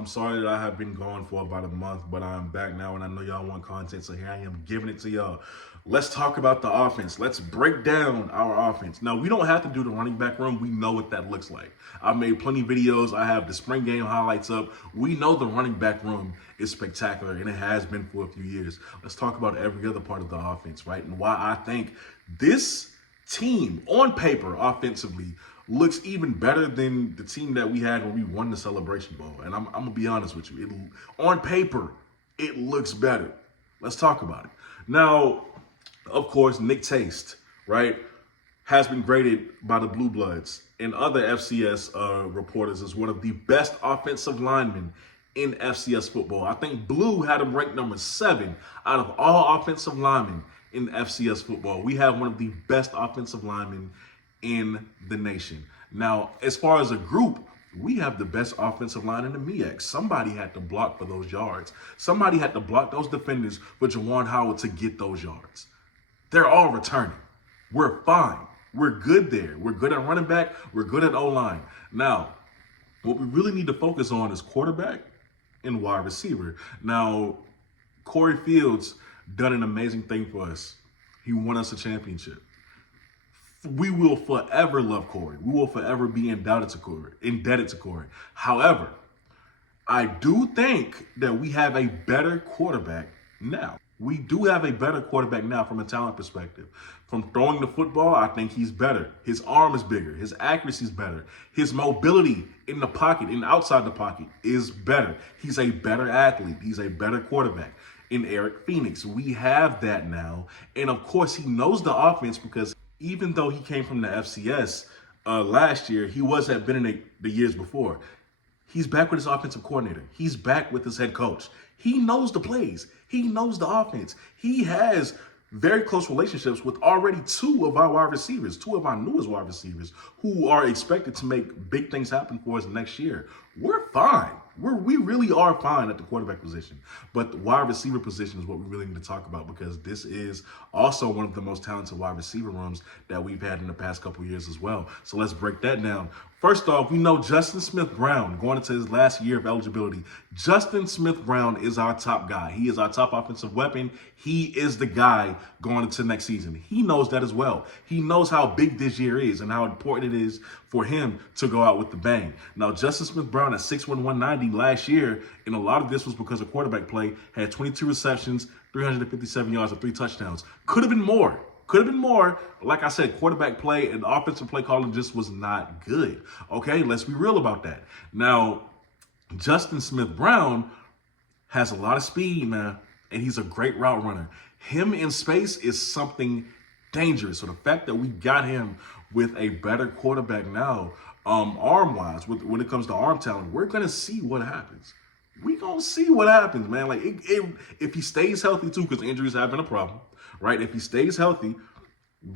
I'm sorry that I have been gone for about a month, but I'm back now and I know y'all want content, so here I am giving it to y'all. Let's talk about the offense. Let's break down our offense. Now, we don't have to do the running back room. We know what that looks like. I've made plenty of videos. I have the spring game highlights up. We know the running back room is spectacular, and it has been for a few years. Let's talk about every other part of the offense, right? And why I think this team, on paper, offensively, looks even better than the team that we had when we won the Celebration Bowl. And I'm going to be honest with you. On paper, it looks better. Let's talk about it. Now, of course, Nick Taste, right, has been graded by the Blue Bloods and other FCS reporters as one of the best offensive linemen in FCS football. I think Blue had him ranked number 7 out of all offensive linemen in FCS football. We have one of the best offensive linemen in the nation. Now, as far as a group, we have the best offensive line in the MEAC. Somebody had to block for those yards. Somebody had to block those defenders for Juwan Howard to get those yards. They're all returning. We're fine. We're good there. We're good at running back. We're good at O-line. Now, what we really need to focus on is quarterback and wide receiver. Now, Corey Fields done an amazing thing for us. He won us a championship. We will forever love Corey. We will forever be indebted to Corey. However, I do think that we have a better quarterback now. We do have a better quarterback now from a talent perspective. From throwing the football, I think he's better. His arm is bigger. His accuracy is better. His mobility in the pocket and outside the pocket is better. He's a better athlete. He's a better quarterback. In Eric Phoenix, we have that now. And of course, he knows the offense because even though he came from the FCS last year, he was at Benedict the years before. He's back with his offensive coordinator. He's back with his head coach. He knows the plays. He knows the offense. He has very close relationships with already 2 of our wide receivers, 2 of our newest wide receivers, who are expected to make big things happen for us next year. We're fine. We really are fine at the quarterback position. But the wide receiver position is what we really need to talk about because this is also one of the most talented wide receiver rooms that we've had in the past couple of years as well. So let's break that down. First off, we know Justin Smith-Brown going into his last year of eligibility. Justin Smith-Brown is our top guy. He is our top offensive weapon. He is the guy going into next season. He knows that as well. He knows how big this year is and how important it is for him to go out with the bang. Now, Justin Smith-Brown at 6'1", 190 last year, and a lot of this was because of quarterback play, had 22 receptions, 357 yards, and 3 touchdowns. Could have been more. Like I said, quarterback play and offensive play calling just was not good. Okay, let's be real about that. Now, Justin Smith-Brown has a lot of speed, man, and he's a great route runner. Him in space is something dangerous. So the fact that we got him with a better quarterback now, arm-wise, when it comes to arm talent, we're going to see what happens. We gonna see what happens, man. Like, if he stays healthy, too, because injuries have been a problem, right? If he stays healthy,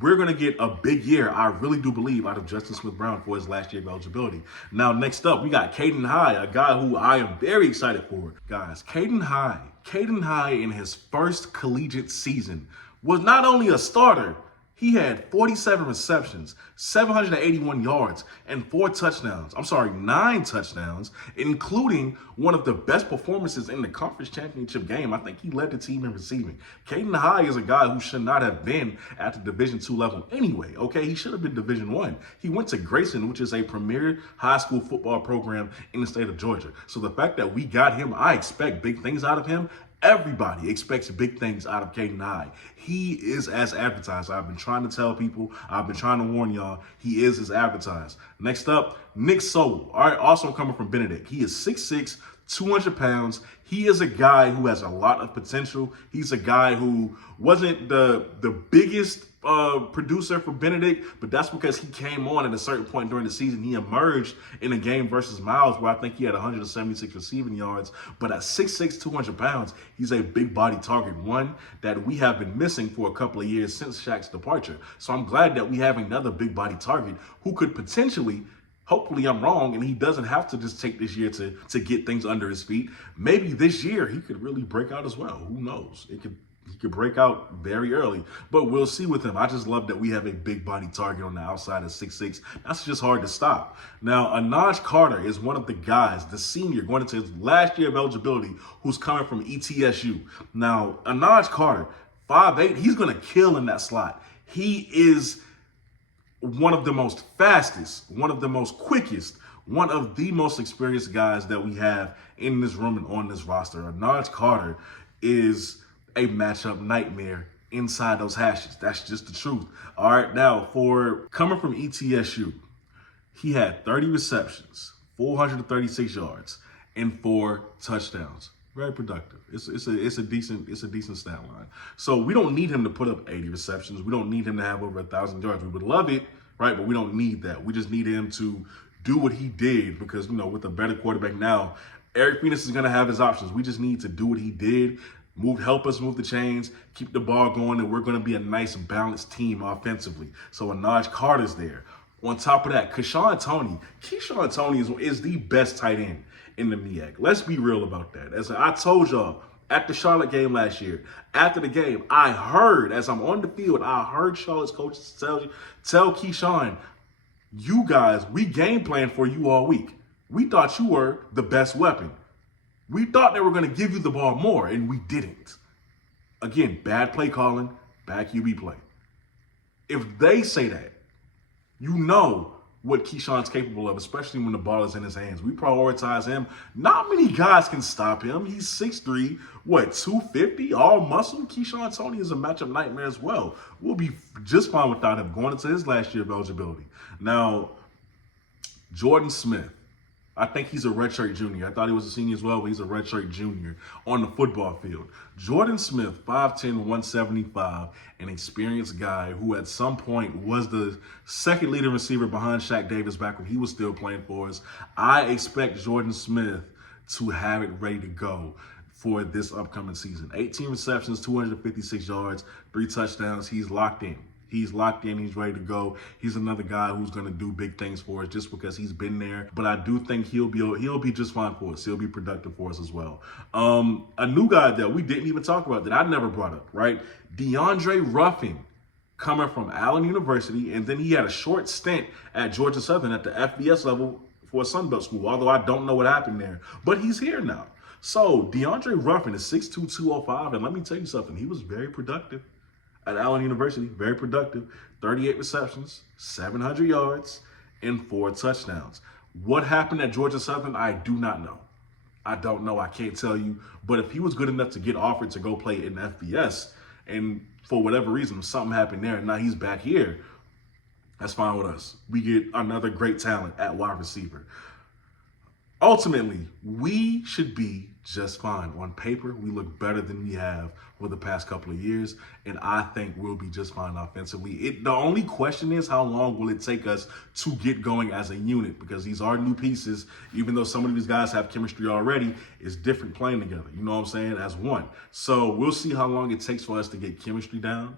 we're going to get a big year, I really do believe, out of Justin Smith-Brown for his last year of eligibility. Now, next up, we got Kaden High, a guy who I am very excited for. Guys, Kaden High in his first collegiate season was not only a starter, he had 47 receptions, 781 yards, and 9 touchdowns, including one of the best performances in the conference championship game. I think he led the team in receiving. Kaden High is a guy who should not have been at the Division II level anyway, okay? He should have been Division I. He went to Grayson, which is a premier high school football program in the state of Georgia. So the fact that we got him, I expect big things out of him. Everybody expects big things out of Kaden High. He is as advertised. I've been trying to tell people. I've been trying to warn y'all. He is as advertised. Next up, Nick Sowell. All right, also coming from Benedict. He is 6'6", 200 pounds. He is a guy who has a lot of potential. He's a guy who wasn't the biggest producer for Benedict, but that's because he came on at a certain point during the season. He emerged in a game versus Miles where I think he had 176 receiving yards, but at 6'6", 200 pounds, he's a big body target, one that we have been missing for a couple of years since Shaq's departure. So I'm glad that we have another big body target who could potentially, hopefully I'm wrong, and he doesn't have to just take this year to get things under his feet. Maybe this year he could really break out as well. Who knows? He could break out very early, but we'll see with him. I just love that we have a big body target on the outside of 6'6". That's just hard to stop. Now, Anaj Carter is one of the guys, the senior, going into his last year of eligibility, who's coming from ETSU. Now, Anaj Carter, 5'8", he's going to kill in that slot. He is one of the most fastest, one of the most quickest, one of the most experienced guys that we have in this room and on this roster. Anaj Carter is a matchup nightmare inside those hashes. That's just the truth. All right, now for coming from ETSU, he had 30 receptions, 436 yards, and 4 touchdowns. Very productive. It's a decent stat line. So we don't need him to put up 80 receptions. We don't need him to have over 1,000 yards. We would love it, right? But we don't need that. We just need him to do what he did because, with a better quarterback now, Eric Phoenix is going to have his options. We just need to do what he did. Help us move the chains, keep the ball going, and we're going to be a nice, balanced team offensively. So Anaj Carter's there. On top of that, Kean Tony is the best tight end in the MEAC. Let's be real about that. As I told y'all at the Charlotte game last year, after the game, I heard, as I'm on the field, I heard Charlotte's coaches tell Kean, you guys, we game planned for you all week. We thought you were the best weapon. We thought they were going to give you the ball more, and we didn't. Again, bad play calling, bad QB play. If they say that, you know what Keyshawn's capable of, especially when the ball is in his hands. We prioritize him. Not many guys can stop him. He's 6'3", 250, all muscle. Kean Tony is a matchup nightmare as well. We'll be just fine without him going into his last year of eligibility. Now, Jordan Smith. I think he's a redshirt junior. I thought he was a senior as well, but he's a redshirt junior on the football field. Jordan Smith, 5'10", 175, an experienced guy who at some point was the second leading receiver behind Shaq Davis back when he was still playing for us. I expect Jordan Smith to have it ready to go for this upcoming season. 18 receptions, 256 yards, 3 touchdowns. He's locked in. He's locked in. He's ready to go. He's another guy who's going to do big things for us just because he's been there. But I do think he'll be just fine for us. He'll be productive for us as well. A new guy that we didn't even talk about that I never brought up, right? DeAndre Ruffin, coming from Allen University, and then he had a short stint at Georgia Southern at the FBS level for a Sun Belt school, although I don't know what happened there. But he's here now. So DeAndre Ruffin is 6'2", 205, and let me tell you something. He was very productive at Allen University, very productive. 38 receptions, 700 yards, and 4 touchdowns. What happened at Georgia Southern, I do not know. I don't know. I can't tell you. But if he was good enough to get offered to go play in FBS, and for whatever reason, something happened there, and now he's back here, that's fine with us. We get another great talent at wide receiver. Ultimately, we should be just fine. On paper, we look better than we have for the past couple of years, and I think we'll be just fine offensively. The only question is, how long will it take us to get going as a unit? Because these are new pieces. Even though some of these guys have chemistry already, it's different playing together. You know what I'm saying? As one. So we'll see how long it takes for us to get chemistry down.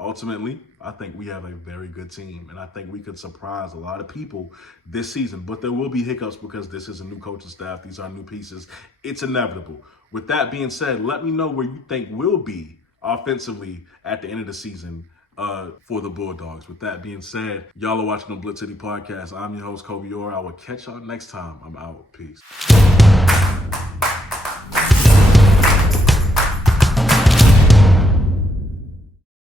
Ultimately, I think we have a very good team, and I think we could surprise a lot of people this season. But there will be hiccups because this is a new coaching staff. These are new pieces. It's inevitable. With that being said, let me know where you think we'll be offensively at the end of the season for the Bulldogs. With that being said, y'all are watching the BlitzCity Podcast. I'm your host, Kobe Orr. I will catch y'all next time. I'm out. Peace.